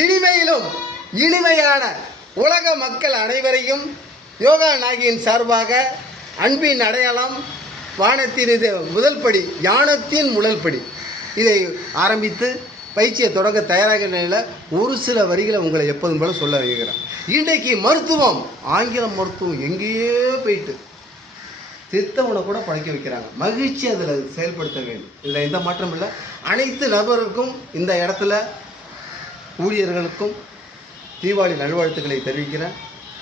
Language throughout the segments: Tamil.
இனிமையிலும் இனிமையான உலக மக்கள் அனைவரையும் யோகா நாகியின் சார்பாக அன்பின் அடையாளம் வானத்தின் இது முதல் படி யானத்தின் முதல் படி. இதை ஆரம்பித்து பயிற்சியை தொடங்க தயாராக நிலையில் ஒரு சில வரிகளை உங்களை எப்போதும் போல சொல்ல வைக்கிறேன். இன்றைக்கு மருத்துவம் ஆங்கில மருத்துவம் எங்கேயோ போயிட்டு சித்தவனை கூட படைக்க வைக்கிறாங்க. மகிழ்ச்சி அதில் செயல்படுத்த வேண்டும். இதில் எந்த மாற்றமும் இல்லை. அனைத்து நபருக்கும் இந்த இடத்துல ஊழியர்களுக்கும் தீபாவளி நல்வாழ்த்துக்களை தெரிவிக்கிறேன்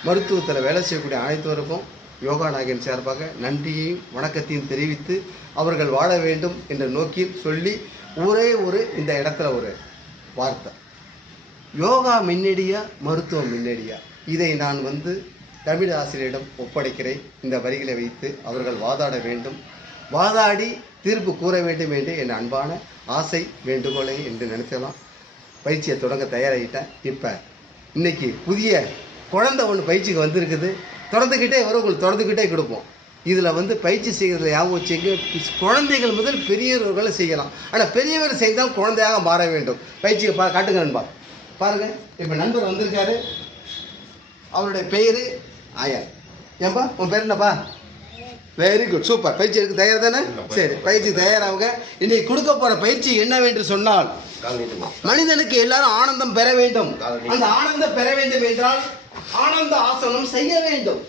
மருத்துவத்தில் வேலை செய்யக்கூடிய அனைத்துவருக்கும் யோகா நாயகன் சார்பாக நன்றியையும் வணக்கத்தையும் தெரிவித்து அவர்கள் வாழ வேண்டும் என்ற நோக்கில் சொல்லி ஒரே ஒரு இந்த இடத்துல ஒரு வார்த்தை. யோகா மின்னடியா மருத்துவம் மின்னடியா? இதை நான் வந்து தமிழ் ஆசிரியரிடம் ஒப்படைக்கிறேன். இந்த வரிகளை வைத்து அவர்கள் வாதாட வேண்டும். வாதாடி தீர்ப்பு கூற வேண்டும் என்று என் அன்பான ஆசை வேண்டுகோளை என்று நினைச்சலாம் பயிற்சியை தொடங்க தயாராகிட்டேன். இப்போ இன்னைக்கு புதிய குழந்தை ஒன்று பயிற்சிக்கு வந்திருக்குது. திறந்துக்கிட்டே வரும். உங்களுக்கு தொடர்ந்துக்கிட்டே கொடுப்போம். இதில் வந்து பயிற்சி செய்கிறதுல ஞாபகம் வச்சுங்க. குழந்தைகள் முதல் பெரியவர்களை செய்யலாம். ஆனால் பெரியவர் செய்தால் குழந்தையாக மாற வேண்டும். பயிற்சியை பா காட்டுங்க நண்பா. பாருங்கள் இப்போ நண்பர் வந்திருக்காரு. அவருடைய பெயர் ஆயா ஏன்பா? உன் பேர் என்னப்பா? வெரி குட் சூப்பர் பயிற்சி எடுக்க தயார் தானே? சரி பயிற்சி தயாராகுங்க இன்னைக்கு கொடுக்க போற பயிற்சி என்னவென்று சொன்னால் மனிதனுக்கு எல்லாரும் ஆனந்தம் பெற வேண்டும். அந்த ஆனந்தம் பெற வேண்டும் என்றால் ஆனந்த ஆசனம் செய்ய வேண்டும்.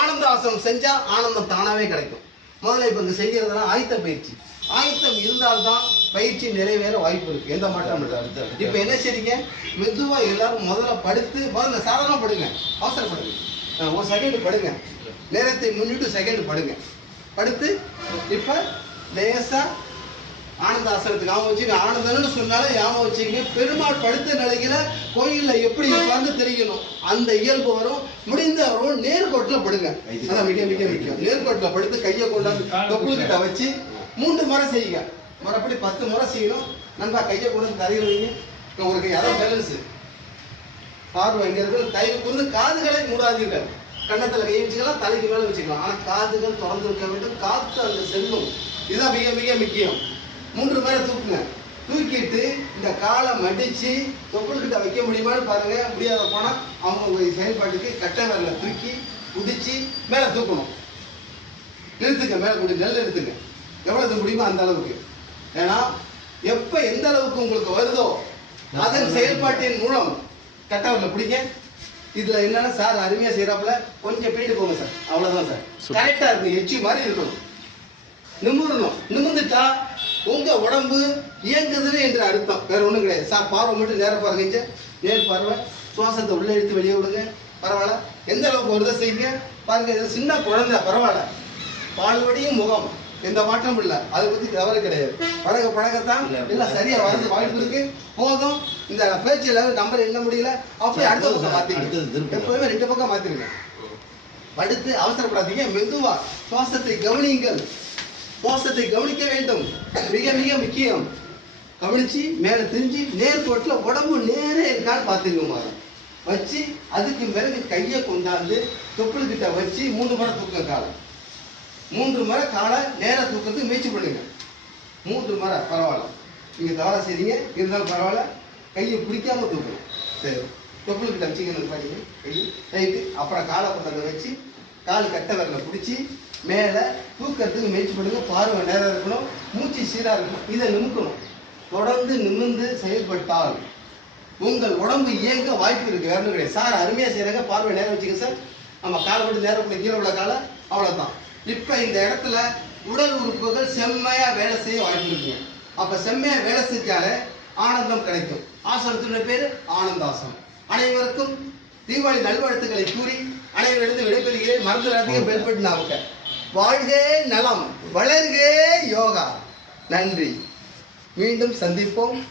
ஆனந்த ஆசனம் செஞ்சா ஆனந்தம் தானாவே கிடைக்கும். முதல்ல இப்ப இங்க செய்யறதுலாம் ஆயத்த பயிற்சி. ஆயத்தம் இருந்தால்தான் பயிற்சி நிறைவேற வாய்ப்பு இருக்கு. எந்த மாற்றம் இல்லை. இப்ப என்ன செய்றீங்க? மெதுவா எல்லாரும் முதல்ல படுத்து முதல்ல சாதாரண படுங்க அவசரப்படுங்க. ஒரு செகண்ட் படுங்க. நேரத்தை முன்னிட்டு செகண்ட் படுங்க. படுத்து இப்ப லேசா ஆனந்த ஆசனத்துக்கு ஞாபகம் வச்சுங்க. ஆனந்தம்னு சொன்னாலே ஞாபகம் வச்சுங்க. பெருமாள் படுத்த நிலையில கோயில்ல எப்படி உட்கார்ந்து தெரியணும் அந்த இயல்பு வரும். முடிந்த வரும். நேர்கோட்டுல படுங்க. அதான் மிக மிக முக்கியம். நேர்கோட்டுல படுத்து கையை கொண்டாந்து தொப்புள் கிட்ட வச்சு மூன்று முறை செய்யுங்க. மறுபடி பத்து முறை செய்யணும். நண்பா கையை கொண்டு தரையில் வைங்க. உங்களுக்கு யாரோ பேலன்ஸ் பார்வை எங்க இருக்கு தயவு கொண்டு காதுகளை மூடாதீர்கள். கண்ணத்தில் கை வச்சுக்கலாம் தலைக்கு மேலே வச்சுக்கலாம். ஆனால் காதுகள் திறந்து இருக்க வேண்டும். காத்து அந்த செல்லும். இதுதான் மிக மிக முக்கியம். மூன்று மேலே தூக்குங்க. தூக்கிட்டு இந்த காலை மடித்து தொப்புள்கிட்ட வைக்க முடியுமான்னு பாருங்க. முடியாத போனால் அவங்க செயல்பாட்டுக்கு கட்ட விரல தூக்கி குடிச்சு மேலே தூக்கணும். நிறுத்துங்க மேலே கூடி நெல் நிறுத்துங்க. எவ்வளவு முடியுமோ அந்த அளவுக்கு. ஏன்னா எப்போ எந்த அளவுக்கு உங்களுக்கு வருதோ அதன் செயல்பாட்டின் மூலம் கட்டவரில் பிடிங்க. இதுல என்னன்னா சார் அருமையா செய்யறாப்புல கொஞ்சம் போயிட்டு போங்க சார். அவ்வளவுதான் சார். கரெக்டா இருக்கும் எச்சி மாதிரி இருக்கணும். நிமிரணும். நிமிர்ந்துட்டா உங்க உடம்பு இயங்குதுன்னு என்று அர்த்தம். வேற ஒண்ணும் கிடையாது. சார் பார்வை மட்டும் நேர பாருங்க. நேர் பார்வை. சுவாசத்தை உள்ள எடுத்து வெளியே விடுங்க. பரவாயில்ல. எந்த அளவுக்கு வருதோ செய்யுங்க? பாருங்க சின்ன குழந்தை. பரவாயில்ல. பால்வடியும் முகம். எந்த மாற்றமும் இல்லை. அதை பத்தி தவறு கிடையாது. பழக பழகத்தான் இல்ல சரியா வந்து வாய்ப்பு இருக்கு. போதும். இந்த பேச்சுல நம்பர் எண்ண முடியல. அப்படியே அடுத்த பக்கம் மாத்திருங்க. எப்பவுமே ரெண்டு பக்கம் மாத்திருங்க. படுத்து அவசரப்படாதீங்க. மெதுவா. சுவாசத்தை கவனியுங்கள். சுவாசத்தை கவனிக்க வேண்டும். மிக மிக முக்கியம். கவனிச்சு மேல திரிஞ்சு நேர்கோட்டுல உடம்பு நேரே இருக்கான்னு பார்த்துக்கோங்க வச்சு அதுக்கு பிறகு கையை கொண்டாந்து தொப்புள் கிட்ட வச்சு மூணு முறை தூக்க காலம் மூன்று முறை காலை நேராக தூக்கிறதுக்கு முயற்சி பண்ணுங்க. மூன்று முறை பரவாயில்ல. நீங்கள் தவறா செய்றீங்க இருந்தாலும் பரவாயில்ல. கையை பிடிக்காமல் தூக்கணும் சரி. தொப்புளுக்கு கிட்ட வச்சுக்கணும் பாருங்க கையை ரைட்டு அப்புறம் காலை கொண்டாந்து வச்சு கால் கட்ட வரல பிடிச்சி மேலே தூக்கிறதுக்கு முயற்சி பண்ணுங்க. பார்வை நேரம் இருக்கணும் மூச்சு சீராக இருக்கணும். இதை நிமிக்கணும் தொடர்ந்து நிமிர்ந்து செயல்பட்டால் உங்கள் உடம்பு இயங்க வாய்ப்பு இருக்கு. வேறு கிடையாது. சார் அருமையாக செய்கிறாங்க பார்வை நேரம் வச்சுக்க சார். நம்ம காலை மட்டும் நேரம் கீழே உள்ள காலை அவ்வளோதான் இப்ப இந்த இடத்துல உடல் உறுப்புகள் செம்மையா வேலை செய்ய வாய்ப்பு இருக்குங்க. அப்ப செம்மையா வேலை செஞ்சாலே ஆனந்தம் கிடைக்கும். ஆசனத்தினுடைய பேரு? ஆனந்தாசனம் அனைவருக்கும் தீபாவளி நல்வாழ்த்துக்களை கூறி அனைவரிடந்து விடைபெறுகிறேன். மறந்துடாதீங்க பெல் பட்டன் அமுக்க வாழ்க நலம் வளர்க யோகா. நன்றி. மீண்டும் சந்திப்போம்.